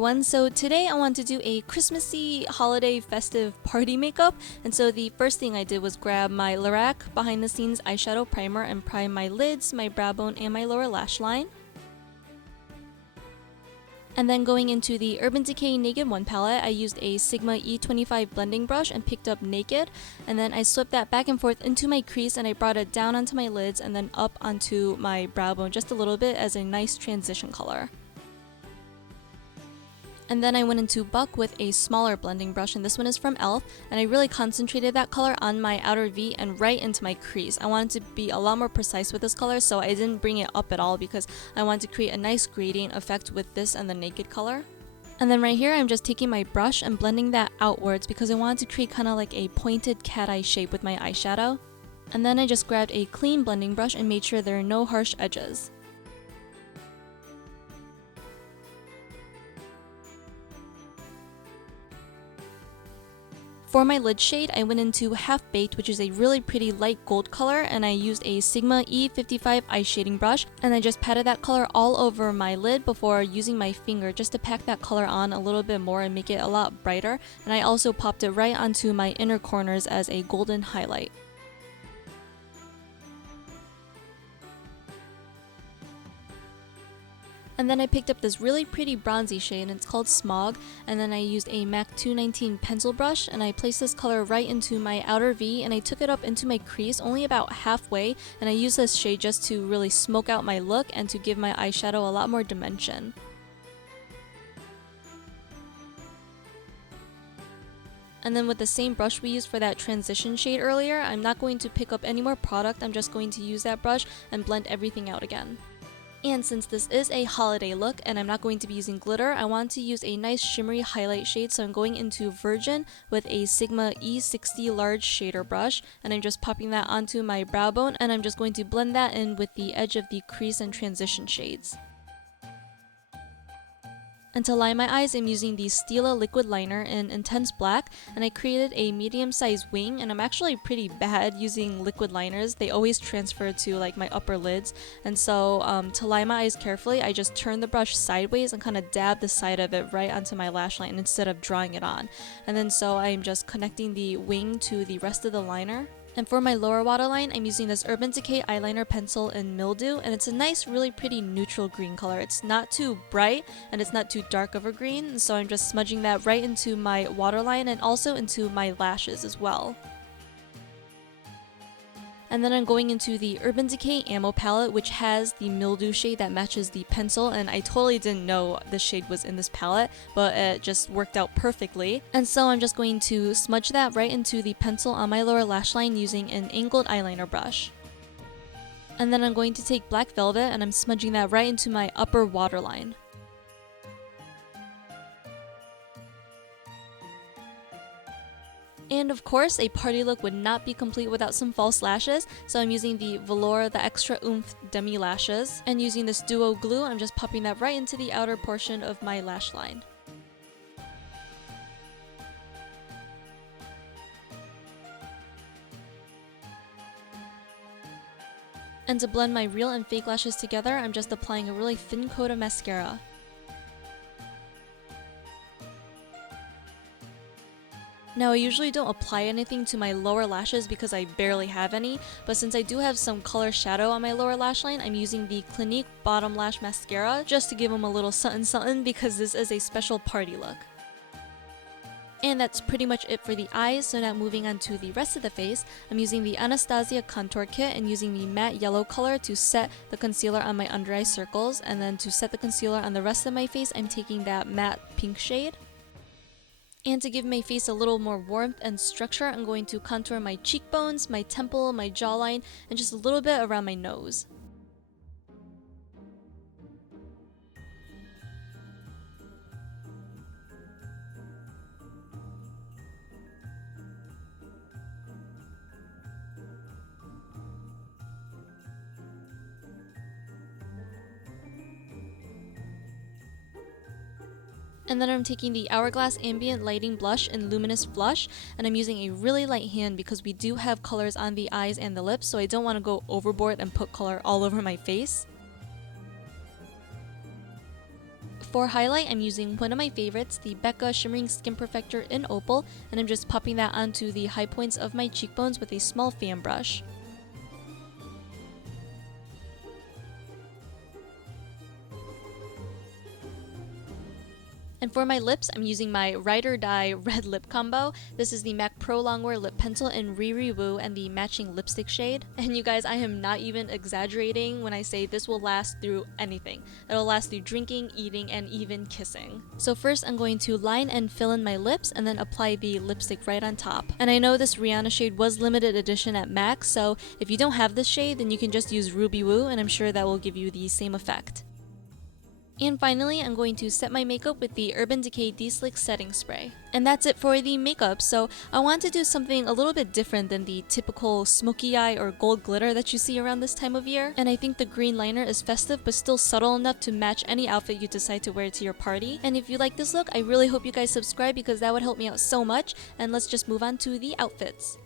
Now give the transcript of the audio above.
everyone, so today I want to do a Christmassy holiday festive party makeup, and so the first thing I did was grab my Lorac behind the scenes eyeshadow primer and prime my lids, my brow bone, and my lower lash line. And then going into the Urban Decay Naked 1 palette, I used a Sigma E25 blending brush and picked up Naked, and then I swept that back and forth into my crease and I brought it down onto my lids and then up onto my brow bone just a little bit as a nice transition color. And then I went into Buck with a smaller blending brush, and this one is from e.l.f. and I really concentrated that color on my outer V and right into my crease. I wanted to be a lot more precise with this color, so I didn't bring it up at all because I wanted to create a nice gradient effect with this and the Naked color. And then right here I'm just taking my brush and blending that outwards because I wanted to create kind of like a pointed cat eye shape with my eyeshadow. And then I just grabbed a clean blending brush and made sure there are no harsh edges. For my lid shade, I went into Half Baked, which is a really pretty light gold color, and I used a Sigma E55 eye shading brush, and I just patted that color all over my lid before using my finger just to pack that color on a little bit more and make it a lot brighter, and I also popped it right onto my inner corners as a golden highlight. And then I picked up this really pretty bronzy shade, and it's called Smog, and then I used a MAC 219 pencil brush and I placed this color right into my outer V and I took it up into my crease only about halfway, and I used this shade just to really smoke out my look and to give my eyeshadow a lot more dimension. And then with the same brush we used for that transition shade earlier, I'm not going to pick up any more product, I'm just going to use that brush and blend everything out again. And since this is a holiday look and I'm not going to be using glitter, I want to use a nice shimmery highlight shade, so I'm going into Virgin with a Sigma E60 large shader brush, and I'm just popping that onto my brow bone, and I'm just going to blend that in with the edge of the crease and transition shades. And to line my eyes, I'm using the Stila liquid liner in Intense Black, and I created a medium-sized wing, and I'm actually pretty bad using liquid liners. They always transfer to like my upper lids, and so to line my eyes carefully, I just turn the brush sideways and kind of dab the side of it right onto my lash line instead of drawing it on. And then so I'm just connecting the wing to the rest of the liner. And for my lower waterline, I'm using this Urban Decay eyeliner pencil in Mildew, and it's a nice, really pretty neutral green color. It's not too bright, and it's not too dark of a green, so I'm just smudging that right into my waterline and also into my lashes as well. And then I'm going into the Urban Decay Ammo palette, which has the Mildew shade that matches the pencil, and I totally didn't know this shade was in this palette, but it just worked out perfectly. And so I'm just going to smudge that right into the pencil on my lower lash line using an angled eyeliner brush. And then I'm going to take Black Velvet and I'm smudging that right into my upper waterline. And of course, a party look would not be complete without some false lashes, so I'm using the Velour, the Extra Oomph Demi Lashes, and using this Duo Glue, I'm just popping that right into the outer portion of my lash line. And to blend my real and fake lashes together, I'm just applying a really thin coat of mascara. Now I usually don't apply anything to my lower lashes because I barely have any, but since I do have some color shadow on my lower lash line, I'm using the Clinique Bottom Lash Mascara just to give them a little something something because this is a special party look. And that's pretty much it for the eyes, so now moving on to the rest of the face, I'm using the Anastasia Contour Kit and using the matte yellow color to set the concealer on my under eye circles, and then to set the concealer on the rest of my face, I'm taking that matte pink shade. And to give my face a little more warmth and structure, I'm going to contour my cheekbones, my temple, my jawline, and just a little bit around my nose. And then I'm taking the Hourglass Ambient Lighting Blush in Luminous Flush, and I'm using a really light hand because we do have colors on the eyes and the lips, so I don't want to go overboard and put color all over my face. for highlight, I'm using one of my favorites, the Becca Shimmering Skin Perfector in Opal, and I'm just popping that onto the high points of my cheekbones with a small fan brush. And for my lips, I'm using my Ride or Die red lip combo. This is the MAC Pro Longwear Lip Pencil in Riri Woo and the matching lipstick shade. And you guys, I am not even exaggerating when I say this will last through anything. It'll last through drinking, eating, and even kissing. So first, I'm going to line and fill in my lips and then apply the lipstick right on top. And I know this Rihanna shade was limited edition at MAC, so if you don't have this shade, then you can just use Ruby Woo, and I'm sure that will give you the same effect. And finally, I'm going to set my makeup with the Urban Decay De-Slick Setting Spray. And that's it for the makeup, so I want to do something a little bit different than the typical smoky eye or gold glitter that you see around this time of year. And I think the green liner is festive but still subtle enough to match any outfit you decide to wear to your party. And if you like this look, I really hope you guys subscribe because that would help me out so much. And let's just move on to the outfits.